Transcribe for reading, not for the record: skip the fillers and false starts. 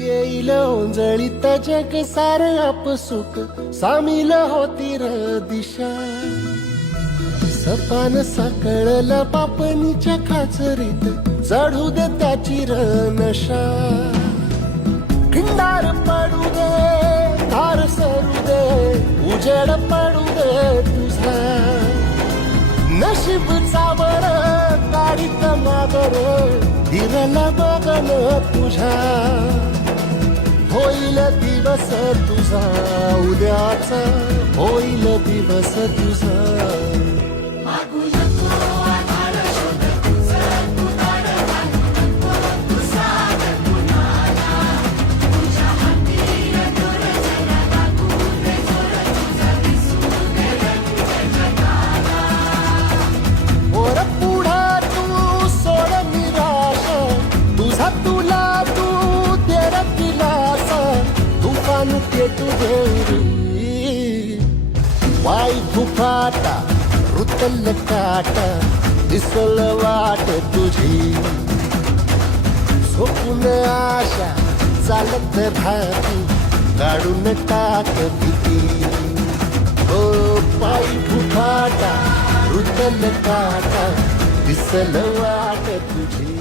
येईल ओंजळीत जग सार आपसुक सामील होती र दिशा सपान साकळला पापणीच्या खाचरीत चढू दे त्याची र नशा खिंडार पडू दे धार सरू दे उजेड पडू दे तुझा नशीब चावड गाडीत मागर हिरला बघन तुझ्या होईल दिवस तुझा उद्याचा होईल दिवस तुझा वाई फुफाटा रुतल काटा दिसल वाट तुझी झोपून आशा चालत राहती काढून टाक भीती हो पायी फुफाटा रुतल काटा दिसल वाट तुझी